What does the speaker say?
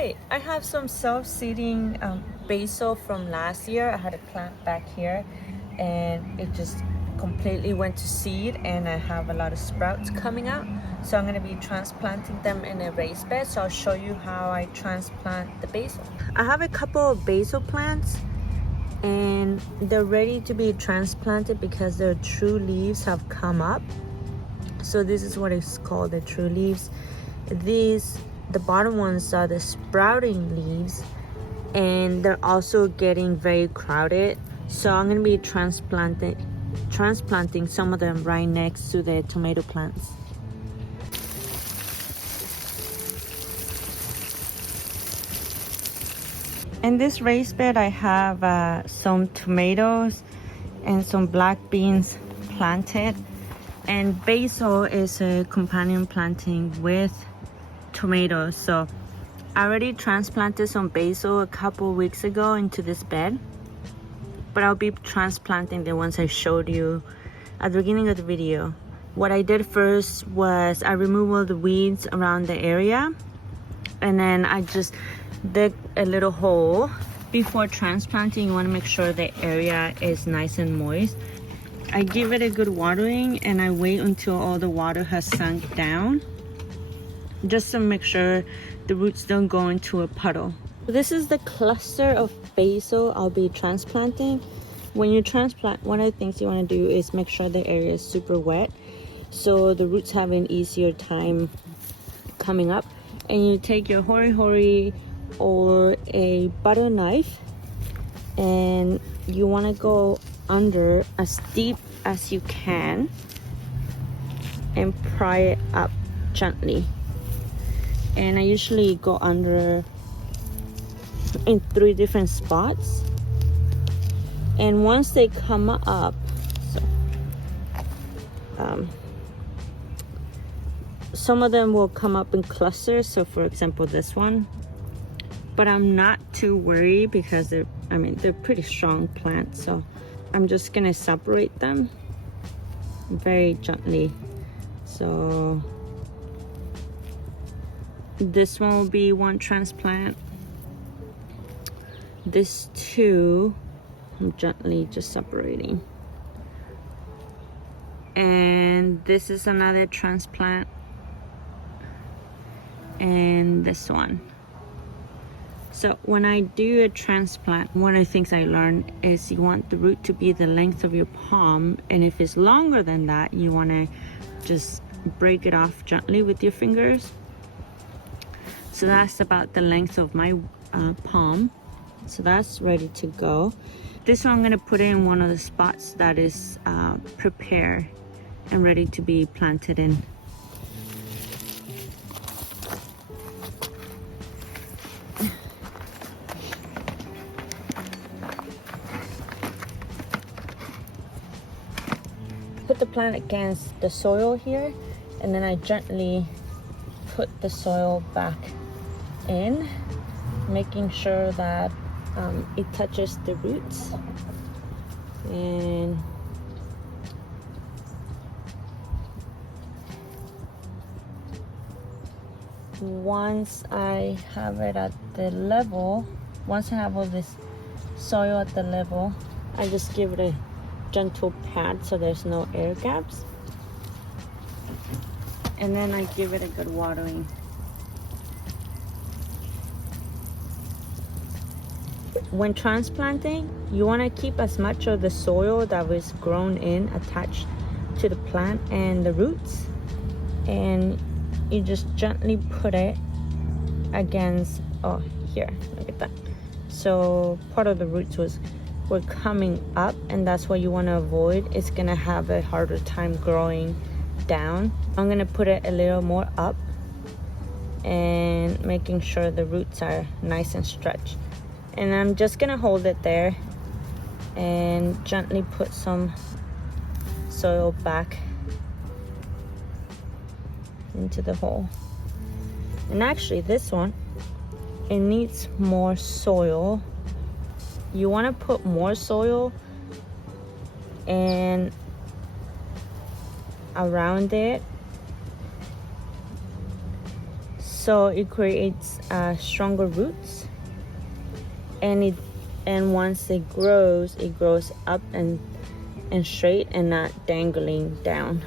Hi, I have some self-seeding basil from last year. I had a plant back here and it just completely went to seed, and I have a lot of sprouts coming out. So I'm going to be transplanting them in a raised bed. So I'll show you how I transplant the basil. I have a couple of basil plants and they're ready to be transplanted because their true leaves have come up. So this is what it's called, the true leaves. The bottom ones are the sprouting leaves, and they're also getting very crowded. So I'm gonna be transplanting some of them right next to the tomato plants. In this raised bed, I have some tomatoes and some black beans planted. And basil is a companion planting with tomatoes. So I already transplanted some basil a couple weeks ago into this bed, but I'll be transplanting the ones I showed you at the beginning of the video. What I did first was I removed all the weeds around the area, and then I just dig a little hole. Before transplanting, you want to make sure the area is nice and moist. I give it a good watering and I wait until all the water has sunk down, just to make sure the roots don't go into a puddle. This is the cluster of basil I'll be transplanting. When you transplant, one of the things you want to do is make sure the area is super wet, so the roots have an easier time coming up. And you take your hori or a butter knife, and you want to go under as deep as you can and pry it up gently. And I usually go under in 3 different spots, and once they come up, some of them will come up in clusters. So for example, this one, but I'm not too worried because they're pretty strong plants. So I'm just gonna separate them very gently. So this one will be one transplant. This 2, I'm gently just separating. And this is another transplant. And this one. So when I do a transplant, one of the things I learned is you want the root to be the length of your palm, and if it's longer than that, you want to just break it off gently with your fingers. So that's about the length of my palm. So that's ready to go. This one I'm going to put in one of the spots that is prepared and ready to be planted in. Put the plant against the soil here, and then I gently put the soil back in, making sure that it touches the roots. And once I have it at the level, once I have all this soil at the level, I just give it a gentle pat so there's no air gaps, and then I give it a good watering. When transplanting, you want to keep as much of the soil that was grown in attached to the plant and the roots, and you just gently put it against, oh here, look at that. So part of the roots were coming up, and that's what you want to avoid. It's gonna have a harder time growing down. I'm gonna put it a little more up and making sure the roots are nice and stretched. And I'm just gonna hold it there and gently put some soil back into the hole. And actually this one, it needs more soil. You want to put more soil and around it so it creates stronger roots, and once it grows up and straight and not dangling down.